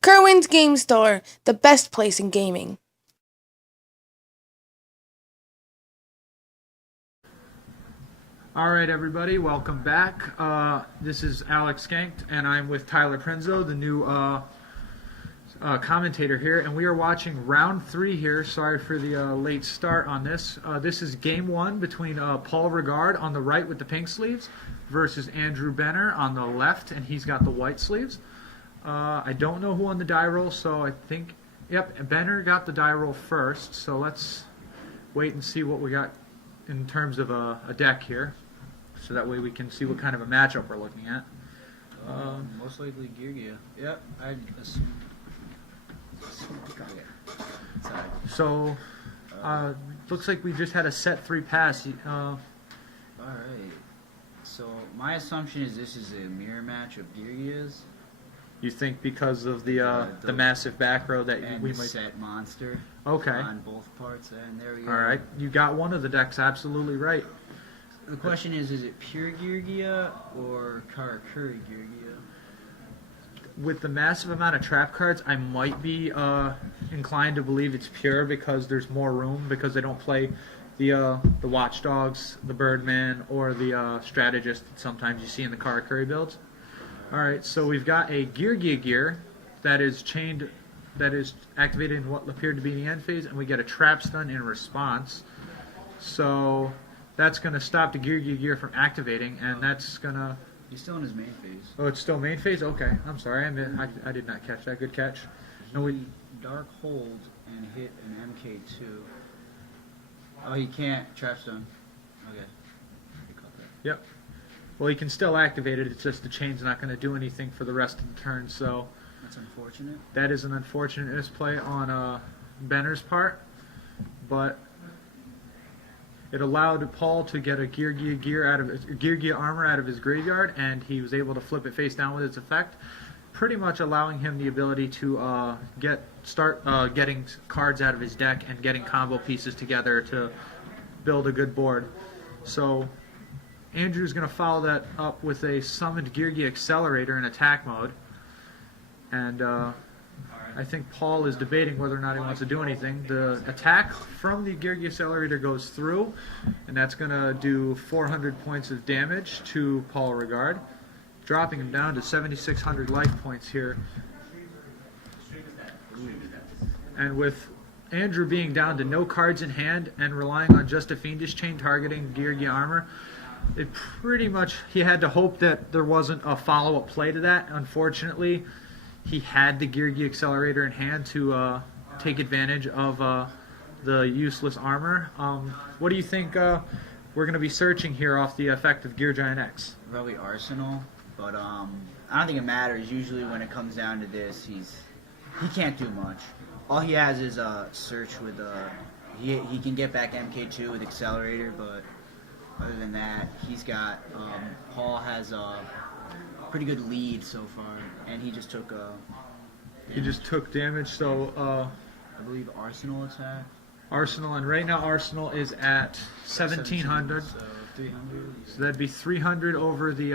Kirwan's Game Store, the best place in gaming. Alright everybody, welcome back. This is Alex Skanked, and I'm with Tyler Prenzo, the new commentator here, and we are watching round 3 here. Sorry for the late start on this. This is game 1 between Paul Regard on the right with the pink sleeves versus Andrew Benner on the left, and he's got the white sleeves. I don't know who won the die roll, so I think, yep, Benner got the die roll first, so let's wait and see what we got in terms of a deck here, so that way we can see what kind of a matchup we're looking at. Most likely Geargia. Yep, I'd assume. So, looks like we just had a set 3 pass. Alright. So, my assumption is this is a mirror match of Geargia's. You think because of the massive back row that and we the might... set monster Okay. on both parts, and there we go. Alright, you got one of the decks absolutely right. The question is it pure Geargia or Karakuri Geargia? With the massive amount of trap cards, I might be inclined to believe it's pure because there's more room, because they don't play the Watchdogs, the Birdman, or the Strategist that sometimes you see in the Karakuri builds. Alright, so we've got a Geargia gear that is chained, that is activated in what appeared to be the end phase, and we get a trap stun in response. So that's going to stop the Geargia gear from activating, and that's going to... He's still in his main phase. Oh, it's still main phase? Okay, I'm sorry, I did not catch that. Good catch. No, we... Dark Hold and hit an MK2. Oh, he can't. Trap stun. Okay. I caught that. Yep. Well, he can still activate it, it's just the chain's not going to do anything for the rest of the turn, so... That's unfortunate. That is an unfortunate misplay on Benner's part, but it allowed Paul to get a Geargia armor out of his graveyard, and he was able to flip it face down with its effect, pretty much allowing him the ability to start getting cards out of his deck and getting combo pieces together to build a good board. So Andrew's going to follow that up with a summoned Geargia Accelerator in attack mode. And I think Paul is debating whether or not he wants to do anything. The attack from the Geargia Accelerator goes through, and that's going to do 400 points of damage to Paul Regard, dropping him down to 7,600 life points here. And with Andrew being down to no cards in hand and relying on just a Fiendish Chain targeting Geargia armor, it pretty much, he had to hope that there wasn't a follow-up play to that. Unfortunately, he had the Geargia Accelerator in hand to take advantage of the useless armor. What do you think we're going to be searching here off the effect of Gear Giant X? Probably Arsenal, but I don't think it matters. Usually when it comes down to this, he can't do much. All he has is search with he can get back MK2 with Accelerator, but other than that, he's got Paul has a pretty good lead so far, and he just took He just took damage, so I believe Arsenal attack. Arsenal, and right now Arsenal is at 1,700. So 300. So that'd be 300 over the...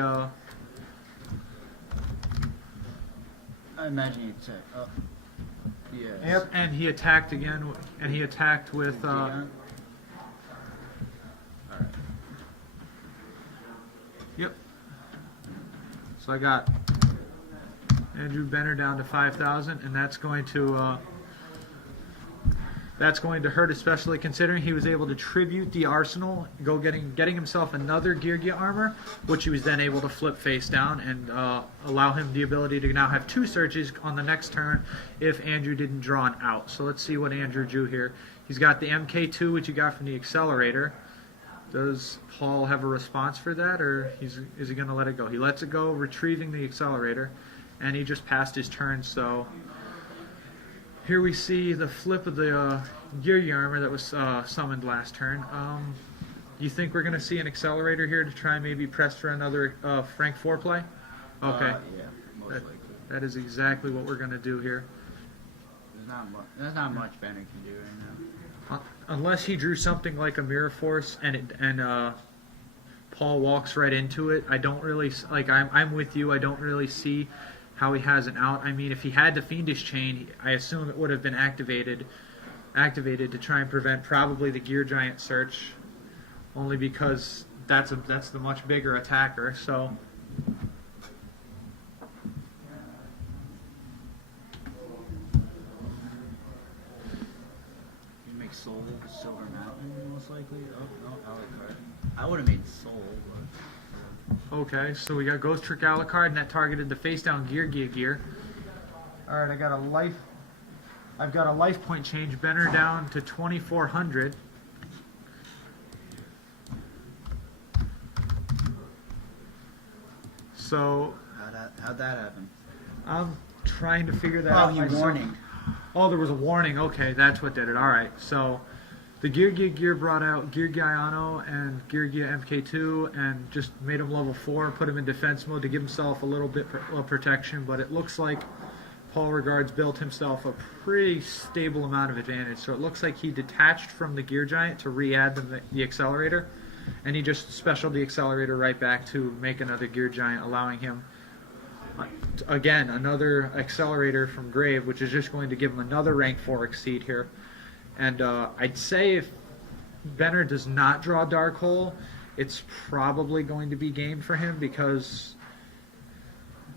I imagine he attacked. Oh, yes. Yep, and he attacked again, and he attacked with... Alright. Yep. So I got Andrew Benner down to 5,000, and that's going to hurt, especially considering he was able to tribute the Arsenal, getting himself another Geargia armor, which he was then able to flip face down and allow him the ability to now have 2 searches on the next turn if Andrew didn't draw an out. So let's see what Andrew drew here. He's got the MK2, which he got from the Accelerator. Does Paul have a response for that, or is he going to let it go? He lets it go, retrieving the Accelerator, and he just passed his turn. So here we see the flip of the Geargia armor that was summoned last turn. You think we're going to see an Accelerator here to try and maybe press for another Frank 4 play? Okay. Yeah, most likely. That is exactly what we're going to do here. There's not much Benner can do right now. Unless he drew something like a Mirror Force and Paul walks right into it. I don't really, like, I'm with you. I don't really see how he has an out. I mean, if he had the Fiendish Chain, I assume it would have been activated to try and prevent probably the Gear Giant search, only because that's the much bigger attacker. So. Soul, Silver Mountain, most likely. Oh, no, Alucard. I would have made Soul, but... Okay, so we got Ghost Trick Alucard, and that targeted the face-down gear. Alright, I've got a life point change. Benner down to 2,400. So... How'd that happen? I'm trying to figure that out myself. Warning. Oh, there was a warning. Okay, that's what did it. All right. So the Gear brought out Gear Gaiano and Gear MK2 and just made him level 4, put him in defense mode to give himself a little bit of protection. But it looks like Paul Regards built himself a pretty stable amount of advantage. So it looks like he detached from the Gear Giant to re-add the Accelerator, and he just specialed the Accelerator right back to make another Gear Giant, allowing him again another Accelerator from Grave, which is just going to give him another rank 4 exceed here. And I'd say if Benner does not draw Dark Hole, it's probably going to be game for him, because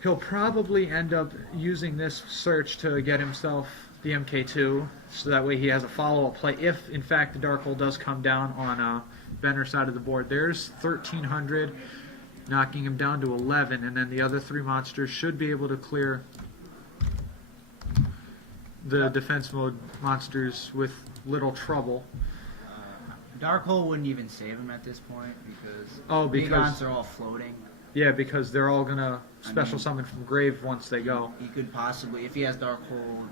he'll probably end up using this search to get himself the MK2, so that way he has a follow-up play if in fact the Dark Hole does come down on Benner's side of the board. There's 1,300, knocking him down to 11, and then the other 3 monsters should be able to clear the defense mode monsters with little trouble. Dark Hole wouldn't even save him at this point, because Megons are all floating. Yeah, because they're all gonna special summon from Grave once they go. He could possibly, if he has Dark Hole,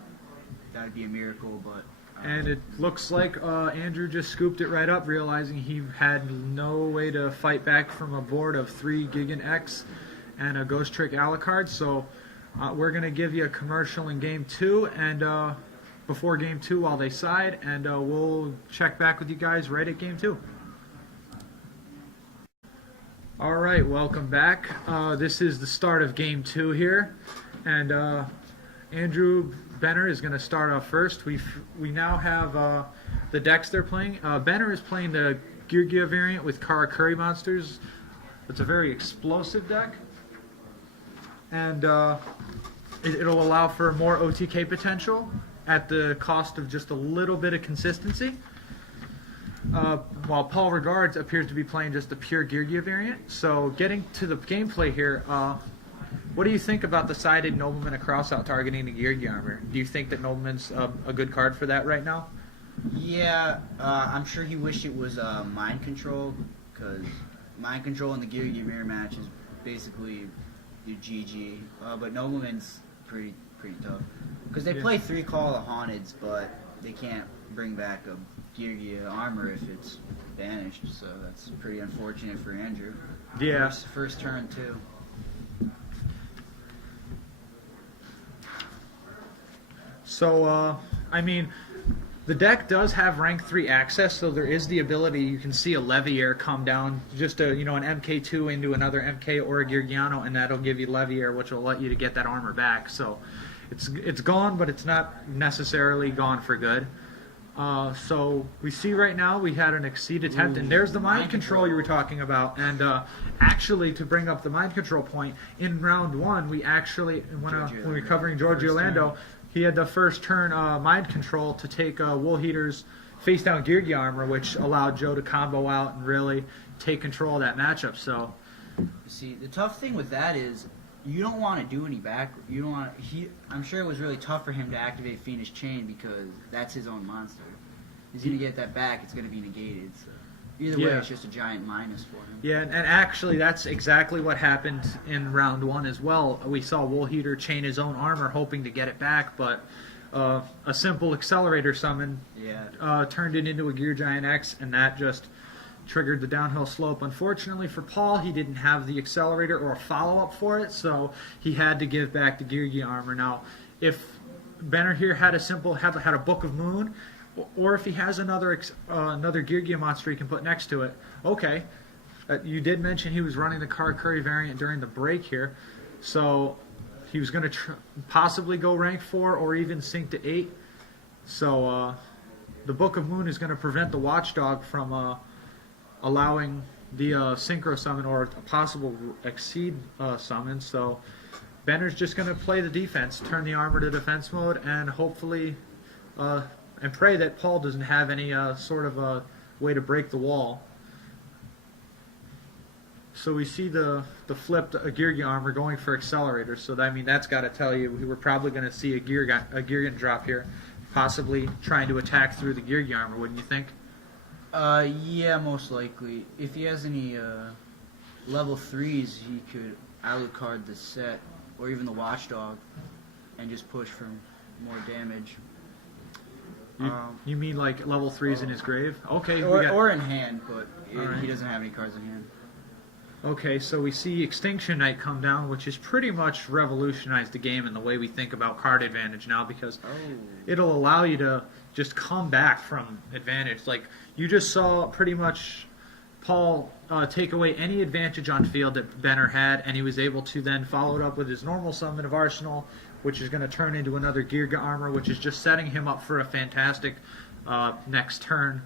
that'd be a miracle, but... And it looks like Andrew just scooped it right up, realizing he had no way to fight back from a board of 3 Gigan X and a Ghost Trick Alucard. So we're going to give you a commercial in Game 2 and before Game 2 while they side, and we'll check back with you guys right at Game 2. All right, welcome back. This is the start of Game 2 here, and Andrew Benner is going to start off first. We now have the decks they're playing. Benner is playing the Gear variant with Karakuri monsters. It's a very explosive deck, and it'll allow for more OTK potential at the cost of just a little bit of consistency. While Paul Regards appears to be playing just the pure Gear variant. So getting to the gameplay here, what do you think about the sided Nobleman across out targeting the Gear armor? Do you think that Nobleman's a good card for that right now? Yeah, I'm sure he wished it was Mind Control, because Mind Control in the Gear mirror match is basically your GG. But Nobleman's pretty tough, because they play 3 Call of Haunteds, but they can't bring back a Gear armor if it's banished. So that's pretty unfortunate for Andrew. Yeah. First turn too. So, I mean, the deck does have rank 3 access, so there is the ability, you can see a Leviair come down, just an MK2 into another MK or a Geargiano, and that'll give you Leviair, which will let you to get that armor back. So it's gone, but it's not necessarily gone for good. So we see right now we had an exceed attempt, and there's the mind control you were talking about. And actually, to bring up the mind control point, in round 1, we actually, when we were covering Georgie Orlando, he had the first turn mind control to take Woolheater's face down Geargi armor, which allowed Joe to combo out and really take control of that matchup. So, see, the tough thing with that is you don't want to do any back. You don't want. I'm sure it was really tough for him to activate Fiendish Chain, because that's his own monster. He's gonna get that back. It's gonna be negated. So either way, it's just a giant minus for him. Yeah, and actually, that's exactly what happened in round 1 as well. We saw Woolheater chain his own armor, hoping to get it back, but a simple Accelerator summon turned it into a Gear Giant X, and that just triggered the downhill slope. Unfortunately for Paul, he didn't have the Accelerator or a follow-up for it, so he had to give back the Gear armor. Now, if Benner here had a Book of Moon, or if he has another Gear monster he can put next to it, okay. You did mention he was running the Karakuri variant during the break here, so he was going to possibly go rank 4 or even sink to 8. So the Book of Moon is going to prevent the Watchdog from allowing the Synchro Summon or a possible Exceed summon. So Benner's just going to play the defense, turn the armor to defense mode, and hopefully and pray that Paul doesn't have any sort of a way to break the wall. So we see the flipped Agirgia armor going for Accelerator. So that's got to tell you we're probably going to see a Agirgan drop here, possibly trying to attack through the Agirgia armor. Wouldn't you think? Yeah, most likely. If he has any level 3s, he could Alucard the set or even the Watchdog and just push for more damage. You mean like level 3s in his grave? Okay. Or in hand, but right. He doesn't have any cards in hand. Okay, so we see Extinction Knight come down, which has pretty much revolutionized the game and the way we think about card advantage now, because it'll allow you to just come back from advantage. Like, you just saw pretty much Paul take away any advantage on field that Benner had, and he was able to then follow it up with his normal summon of Arsenal, which is going to turn into another Girga armor, which is just setting him up for a fantastic next turn.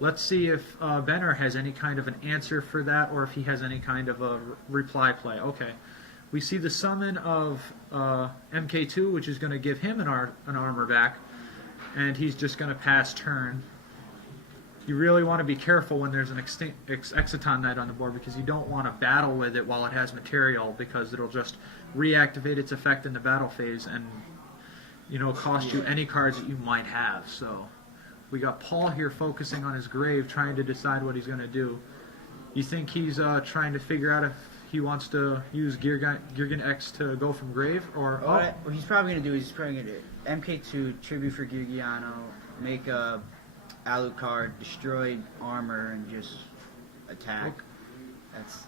Let's see if Benner has any kind of an answer for that, or if he has any kind of a reply play. Okay, we see the summon of MK2, which is going to give him an armor back, and he's just going to pass turn. You really want to be careful when there's an Exciton Knight on the board, because you don't want to battle with it while it has material, because it'll just reactivate its effect in the battle phase and cost you any cards that you might have. So we got Paul here focusing on his grave, trying to decide what he's going to do. You think he's trying to figure out if he wants to use Girgan X to go from grave, or what he's probably going to do is he's probably going to MK2 tribute for Girgiano, make a Alucard, destroy armor, and just attack. That's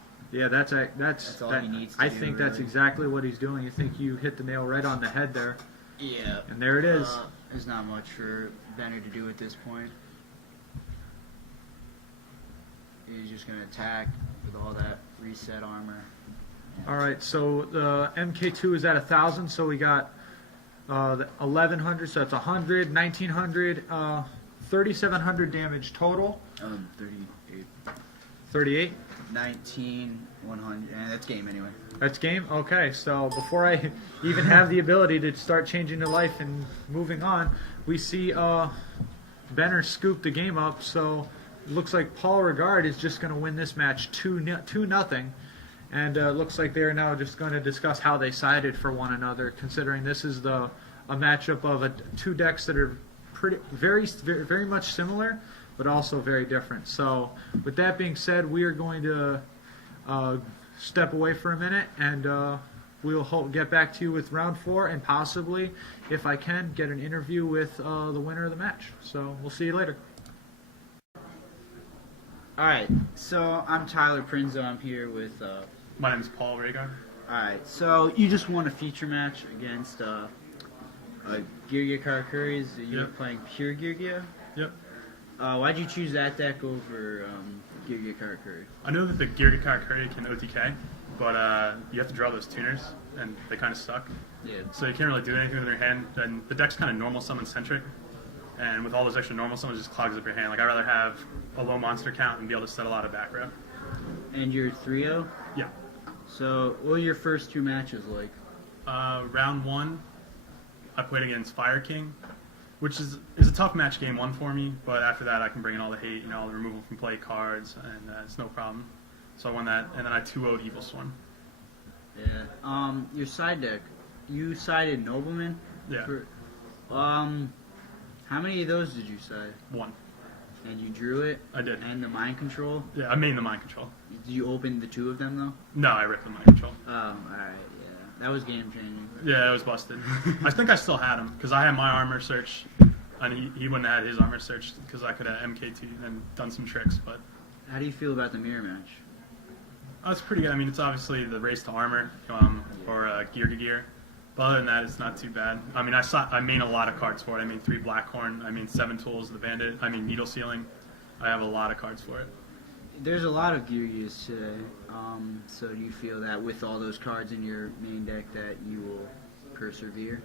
all he needs to I do, think really. that's exactly what he's doing. You think you hit the nail right on the head there. Yeah. And there it is. There's not much for Benner to do at this point. He's just going to attack with all that reset armor. Yeah. All right, so the MK2 is at 1,000, so we got the 1,100, so that's 100, 1,900, 3,700 damage total. 38. 38? 19, 100, and that's game anyway. That's game? Okay, so before I even have the ability to start changing the life and moving on, we see Benner scoop the game up, so it looks like Paul Regard is just going to win this match 2-0, and it looks like they are now just going to discuss how they sided for one another, considering this is a matchup of two decks that are very much similar, but also very different. So with that being said, we are going to step away for a minute, and we'll get back to you with round 4, and possibly, if I can, get an interview with the winner of the match. So we'll see you later. Alright, so I'm Tyler Prinzo. I'm here with... My name's Paul Rhaegar. Alright, so you just won a feature match against Girgia Karakuris. You're Yep. playing pure Girgia? Yep. Why'd you choose that deck over Girgia Karakuri? I know that the Girga Karakuri can OTK, but you have to draw those tuners, and they kind of suck. Yeah. So you can't really do anything with your hand, and the deck's kind of normal summon centric, and with all those extra normal summons, it just clogs up your hand. Like, I'd rather have a low monster count and be able to set a lot of back row. And you're 3-0? Yeah. So, what were your first 2 matches like? Round 1, I played against Fire King, which is a tough match game 1 for me, but after that I can bring in all the hate, all the removal from play cards, and it's no problem. So I won that, and then I 2-0'd Evil Swarm. Yeah. Your side deck, you sided Nobleman? Yeah. How many of those did you side? 1. And you drew it? I did. And the mind control? Yeah, I main the mind control. Did you open the 2 of them though? No, I ripped the mind control. Alright, yeah. That was game changing. Yeah, it was busted. I think I still had him, because I had my armor search, and he wouldn't have had his armor searched, because I could have MKT and done some tricks, but... How do you feel about the mirror match? It's pretty good. I mean, it's obviously the race to armor, or gear to gear. But other than that, it's not too bad. I mean, I main a lot of cards for it. I mean, 3 Blackhorn, I mean, 7 Tools, the Bandit, I mean, Needle Sealing. I have a lot of cards for it. There's a lot of gear use today. So do you feel that with all those cards in your main deck that you will persevere?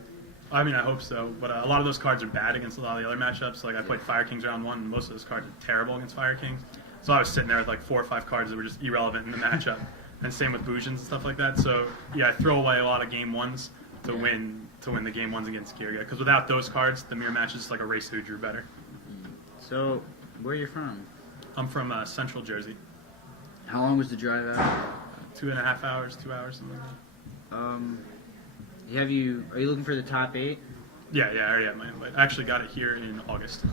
I mean, I hope so, but a lot of those cards are bad against a lot of the other matchups. Like, I played Fire Kings round 1, and most of those cards are terrible against Fire Kings. So I was sitting there with like 4 or 5 cards that were just irrelevant in the matchup. And same with Bujins and stuff like that. So, yeah, I throw away a lot of game 1s to win the game 1s against Gearga. Because without those cards, the mirror match is just like a race who drew better. So, where are you from? I'm from Central Jersey. How long was the drive out? 2.5 hours, 2 hours, something like that. Are you looking for the top 8? Yeah, I already have my invite. I actually got it here in August.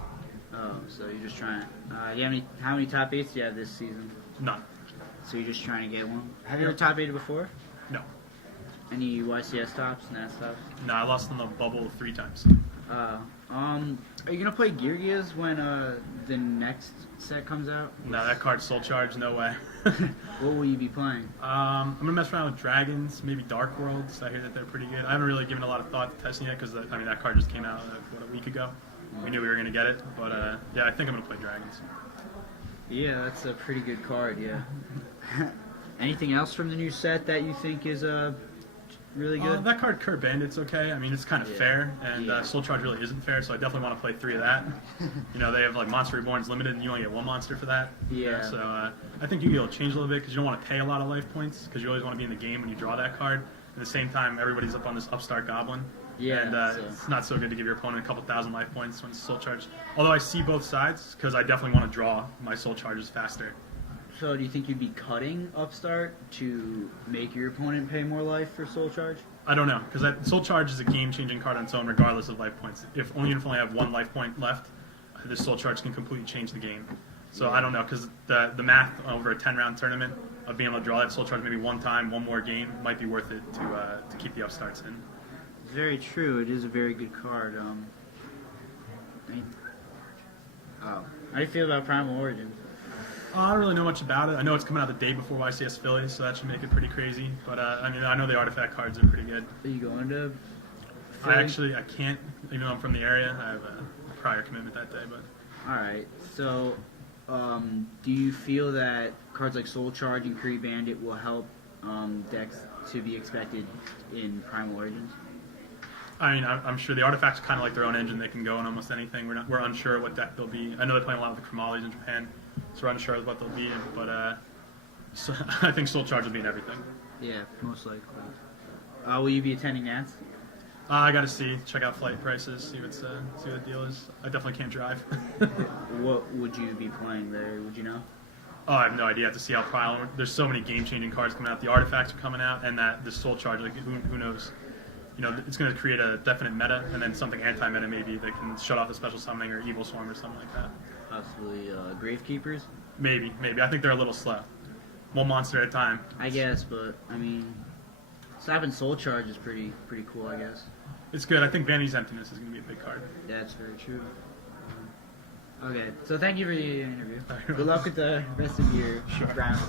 Oh, so you're just trying. How many top 8s do you have this season? None. So you're just trying to get one. Have you ever top 8'd before? No. Any YCS tops, NAS tops? No, I lost in the bubble 3 times. Are you gonna play Geargias when the next set comes out? No, that card's soul charge, no way. What will you be playing? I'm gonna mess around with dragons, maybe Dark Worlds. I hear that they're pretty good. I haven't really given a lot of thought to testing yet because that card just came out a week ago. We knew we were gonna get it, but yeah, I think I'm gonna play dragons. Yeah, that's a pretty good card. Yeah. Anything else from the new set that you think is really good? That card, Cur Bandit's okay. I mean, it's kind of fair, and Soul Charge really isn't fair, so I definitely want to play 3 of that. They have like Monster Reborn's limited, and you only get 1 monster for that. Yeah. So I think Yu-Gi-Oh! Will change a little bit because you don't want to pay a lot of life points because you always want to be in the game when you draw that card. At the same time, everybody's up on this Upstart Goblin. Yeah. And it's not so good to give your opponent a couple thousand life points when it's Soul Charge. Although I see both sides because I definitely want to draw my Soul Charges faster. So do you think you'd be cutting Upstart to make your opponent pay more life for Soul Charge? I don't know, because Soul Charge is a game-changing card on its own, regardless of life points. If only you only have 1 life point left, this Soul Charge can completely change the game. So I don't know, because the math over a 10-round tournament of being able to draw that Soul Charge maybe 1 time, 1 more game, might be worth it to keep the Upstarts in. It's very true. It is a very good card. How do you feel about Primal Origins? I don't really know much about it. I know it's coming out the day before YCS Philly, so that should make it pretty crazy. But I know the artifact cards are pretty good. Are you going to Philly? I can't, even though I'm from the area. I have a prior commitment that day. But Alright, so do you feel that cards like Soul Charge and Kree Bandit will help decks to be expected in Primal Origins? I mean, I'm sure the artifacts are kind of like their own engine. They can go in almost anything. We're unsure what deck they'll be. I know they're playing a lot with the Chromalis in Japan, so we're unsure what they'll be in. But so I think Soul Charge will be in everything. Yeah, most likely. Will you be attending Nats? I got to check out flight prices, see what the deal is. I definitely can't drive. What would you be playing there? Would you know? Oh, I have no idea. I have to see how Primal. There's so many game-changing cards coming out. The artifacts are coming out, and that the Soul Charge. Like who knows? It's going to create a definite meta, and then something anti-meta maybe that can shut off the special summoning or evil swarm or something like that. Possibly Gravekeepers? Maybe. I think they're a little slow. 1 monster at a time. I guess, but I mean, stopping Soul Charge is pretty cool, I guess. It's good. I think Vanity's Emptiness is going to be a big card. That's very true. Okay, so thank you for the interview. Good luck with the rest of your rounds.